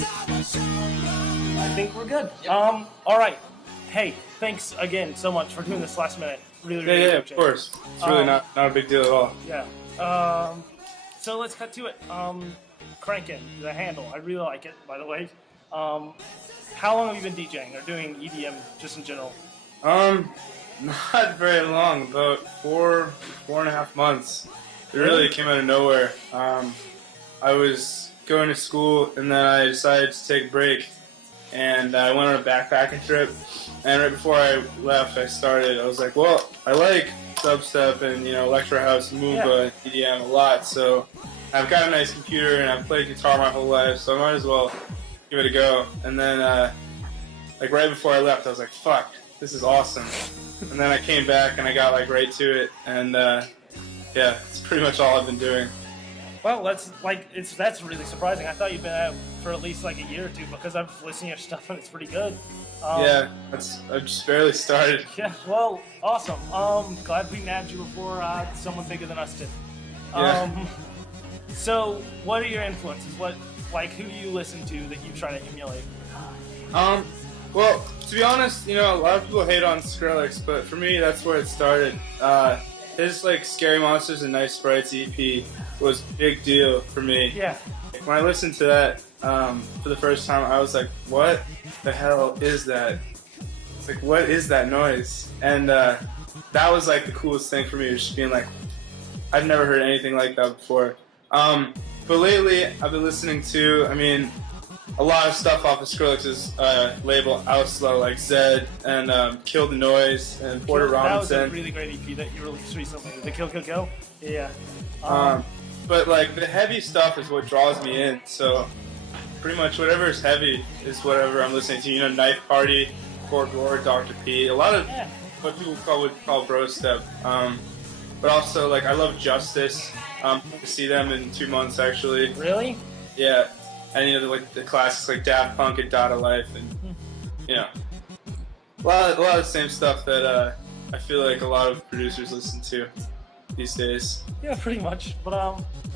I think we're good. All right. Hey, thanks again so much for doing this last minute. Really, really Yeah, appreciate of course. It's really not a big deal at all. Yeah. So let's cut to it. Crankin', the handle. I really like it, by the way. How long have you been DJing or doing EDM just in general? Not very long. About 4.5 months. It really came out of nowhere. I was going to school, and then I decided to take a break, and I went on a backpacking trip. And right before I left, I was like, well, I like dubstep and electro house, and Moomba, and EDM a lot. So I've got a nice computer, and I've played guitar my whole life, so I might as well give it a go. And then, right before I left, I was like, fuck, this is awesome. And then I came back, and I got right to it, and yeah, it's pretty much all I've been doing. Well, that's really surprising. I thought you'd been at it for at least a year or two, because I've listened to your stuff and it's pretty good. Yeah, I've just barely started. Yeah, well, awesome. Glad we nabbed you before someone bigger than us did. Yeah. So, what are your influences? Who do you listen to that you try to emulate? Well, to be honest, a lot of people hate on Skrillex, but for me, that's where it started. His Scary Monsters and Nice Sprites EP was a big deal for me. Yeah. When I listened to that for the first time, I was like, what the hell is that? It's what is that noise? And that was the coolest thing for me, was just being I've never heard anything like that before. But lately, I've been listening to, a lot of stuff off of Skrillex's label, Outslaw, like Zed and Kill the Noise and Porter Robinson. That was a really great EP that you released recently, the Kill Kill Kill. Yeah. But the heavy stuff is what draws me in. So pretty much whatever is heavy is whatever I'm listening to. Knife Party, Core Gore, Dr. P. A lot of what people would call bro step. But also I love Justice. To see them in 2 months actually. Really? Yeah. And the classics Daft Punk and Dada Life, and a lot of the same stuff that I feel a lot of producers listen to these days. Yeah, pretty much. But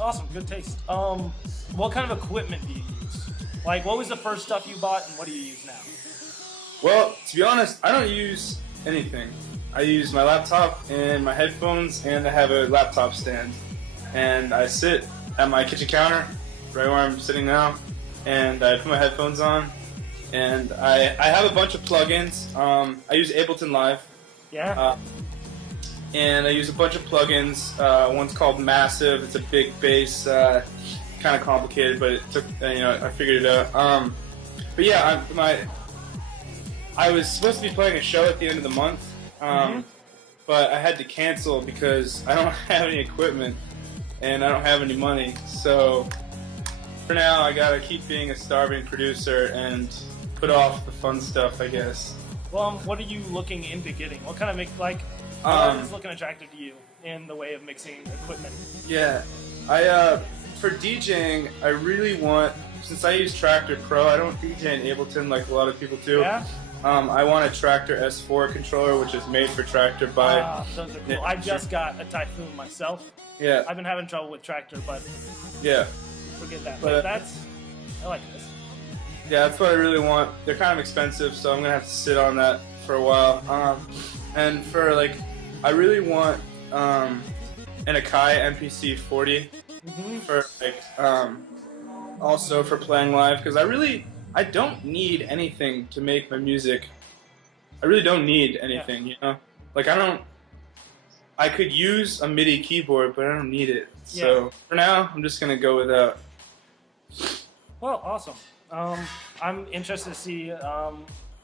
awesome, good taste. What kind of equipment do you use? What was the first stuff you bought, and what do you use now? Well, to be honest, I don't use anything. I use my laptop and my headphones, and I have a laptop stand. And I sit at my kitchen counter, right where I'm sitting now, and I put my headphones on, and I have a bunch of plugins. I use Ableton Live. Yeah. And I use a bunch of plugins. One's called Massive. It's a big bass, kind of complicated, but it took, I figured it out. But yeah, I was supposed to be playing a show at the end of the month, but I had to cancel because I don't have any equipment. And I don't have any money, so for now I gotta keep being a starving producer and put off the fun stuff, I guess. Well, what are you looking into getting? What kind of what is looking attractive to you in the way of mixing equipment? Yeah, for DJing, I really want, since I use Tractor Pro, I don't DJ in Ableton like a lot of people do. Yeah? I want a Tractor S4 controller, which is made for Tractor by... those are cool. I just got a Typhoon myself. Yeah. I've been having trouble with Tractor, but yeah, forget that. But I like this. Yeah, that's what I really want. They're kind of expensive, so I'm gonna have to sit on that for a while. And for I really want an Akai MPC 40 for also for playing live, because I don't need anything to make my music. I really don't need anything, I could use a MIDI keyboard, but I don't need it. So for now, I'm just gonna go without. Well, awesome. I'm interested to see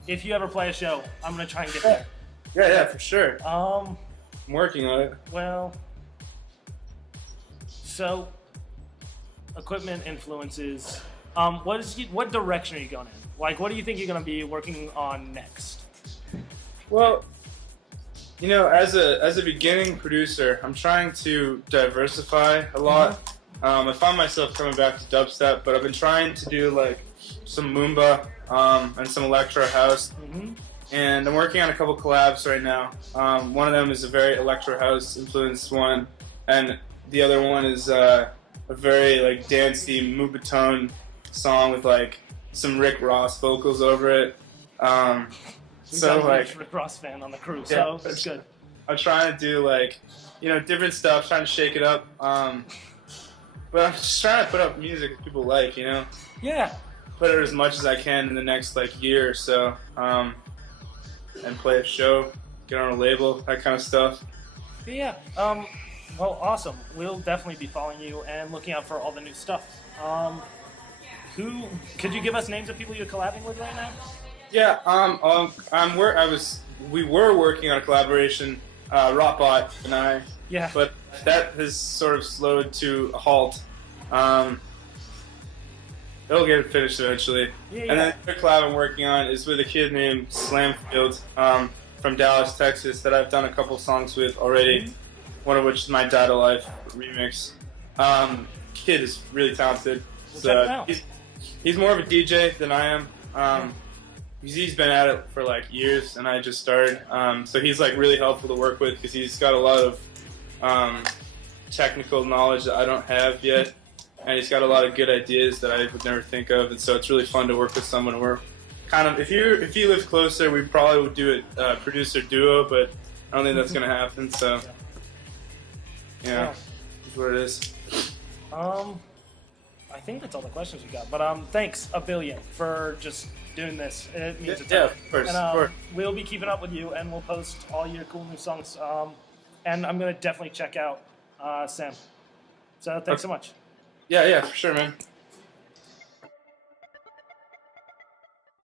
if you ever play a show. I'm gonna try and get there. Yeah, for sure. I'm working on it. Well, so equipment influences. What direction are you going in? What do you think you're gonna be working on next? Well, as a beginning producer, I'm trying to diversify a lot. I find myself coming back to dubstep, but I've been trying to do some Moomba and some electro house. And I'm working on a couple collabs right now. One of them is a very electro house influenced one, and the other one is a very dancey Moobatone song with some Rick Ross vocals over it. We've So got a like, huge Rick Ross fan on the crew, Yeah. so it's good. I'm trying to do like, different stuff, trying to shake it up. But I'm just trying to put up music that people like, Yeah. Put it as much as I can in the next like year or so, and play a show, get on a label, that kind of stuff. Yeah. Well, awesome. We'll definitely be following you and looking out for all the new stuff. Who could you give us names of people you're collabing with right now? Yeah, we were working on a collaboration, Rotbot and I. Yeah. But that has sort of slowed to a halt. It'll get finished eventually. Yeah. And then the collab I'm working on is with a kid named Slamfield from Dallas, Texas, that I've done a couple songs with already. One of which is my Data Life remix. Kid is really talented. Check him out. He's more of a DJ than I am. He's been at it for like years, and I just started. So he's like really helpful to work with because he's got a lot of technical knowledge that I don't have yet, and he's got a lot of good ideas that I would never think of. And so it's really fun to work with someone. We're kind of, if he lives closer, we probably would do a producer duo, but I don't think that's gonna happen. So yeah, that's what it is. I think that's all the questions we got. But thanks a billion for just doing this. It means a ton. Yeah, of course. And we'll be keeping up with you, and we'll post all your cool new songs. And I'm gonna definitely check out Sam. So thanks so much. Yeah, for sure, man.